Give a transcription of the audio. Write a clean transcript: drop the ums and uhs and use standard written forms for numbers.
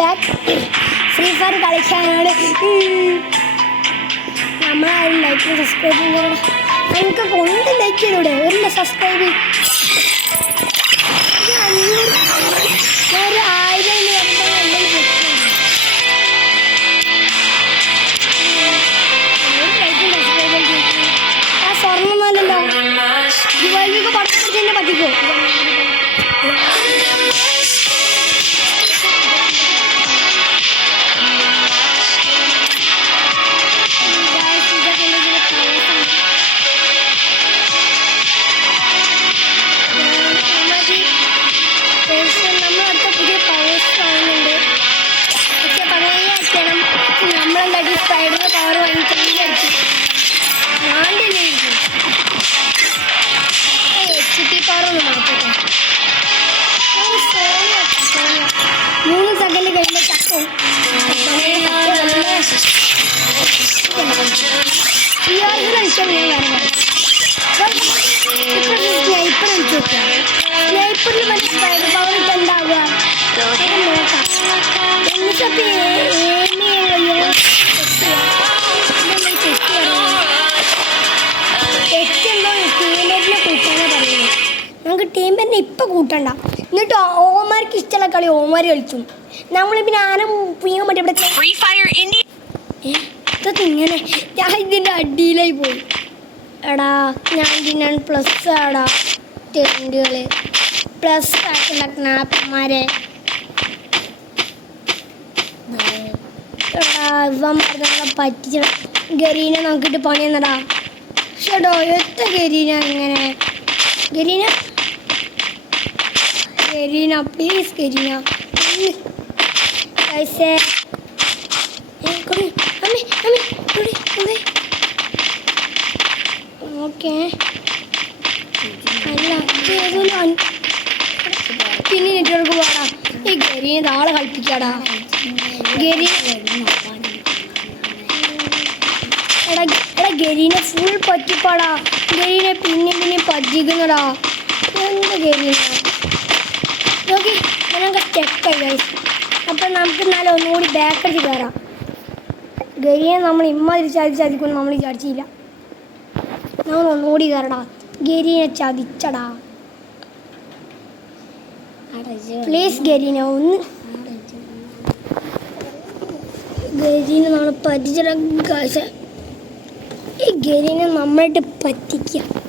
Back. Free fire കളിക്കാനാണ്. നമ്മളാരും ലൈക്കും subscribe ചെയ്യണം. എനിക്ക് കൊണ്ട് ലൈക്ക് ചെയ്തൂടെ? ഒരു സബ്സ്ക്രൈബ് ഒരു 1000 ആ സ്വർണ്ണമല്ലല്ലോ ദുബായിലേക്ക് പട്ടിനെ പറ്റിക്കോ. നമ്മളടുത്ത പുതിയ പവേഴ്സ് കാണുന്നുണ്ട്. പക്ഷെ പഴയ ആക്കണം. നമ്മളെന്താക്കി സ്പൈഡറിന്റെ പവർ വാങ്ങിക്കാൻ അടിച്ചു. ഞാൻ തന്നെ HT പവർ ഒന്ന് മാറ്റട്ടെ. 3 സെക്കൻഡ് കഴിഞ്ഞ ചക്കും സ്നൈപ്പറിൽ മറ്റേ സ്പൈഡർ പവർ ഇട്ട് എന്താവുക നോക്കാം. എന്നിട്ടപ്പോ നമുക്ക് ടീമിനെ ഇപ്പം കൂട്ടണ്ട. എന്നിട്ട് ഓമാർക്ക് ഇഷ്ടമുള്ള കളി ഓമാർ കളിക്കും. നമ്മൾ പിന്നെ ആന പുയ്യാൻ പറ്റും. ഇതൊക്കെ ഇങ്ങനെ ഞാൻ ഇതിൻ്റെ അടിയിലായി പോയി. എടാ 99+ ആടാ ടെൻറ്റുകൾ പ്ലസ് ആയിട്ടുള്ള ക്നാപ്പന്മാരെ. എടാ ഇവന്മാർ നമ്മളെ പറ്റിച്ച ഗരീനെ നോക്കിയിട്ട് പണി തന്നടാ. ഷെടോ എത്ര ഗരീന ഇങ്ങനെ ഗരീന പ്ലീസ് ഗരീന പൈസേ ഓക്കെ. അല്ല പിന്നെ നെറ്റ്വർക്ക് പോടാ. ഈ ഗരീനെ നാളെ കളിപ്പിക്കാടാ. എടാ ഗരീനെ ഫുൾ പറ്റിപ്പാടാ. ഗരീനെ പിന്നെ പറ്റിക്കുന്നടാ. എന്ത് ഗരീന നോക്കി ഞങ്ങൾക്ക് ചെക്കായി ഗൈസ്. അപ്പം നമുക്ക് എന്നാലും ഒന്നുകൂടി ബാക്കടിച്ച് കയറാം. ഗരീനെ നമ്മൾ ഇമ്മാതിരി ചതിക്കുമെന്ന് നമ്മൾ വിചാരിച്ചില്ല. നമ്മൾ ഒന്നുകൂടി കയറടാ. ഗരീനെ ചതിച്ചടാ. പ്ലീസ് ഗരീന ഒന്ന് ഗരീനെ നമ്മൾ പറ്റിച്ചടാ. ഈ ഗരീനെ നമ്മളായിട്ട് പറ്റിക്കുക.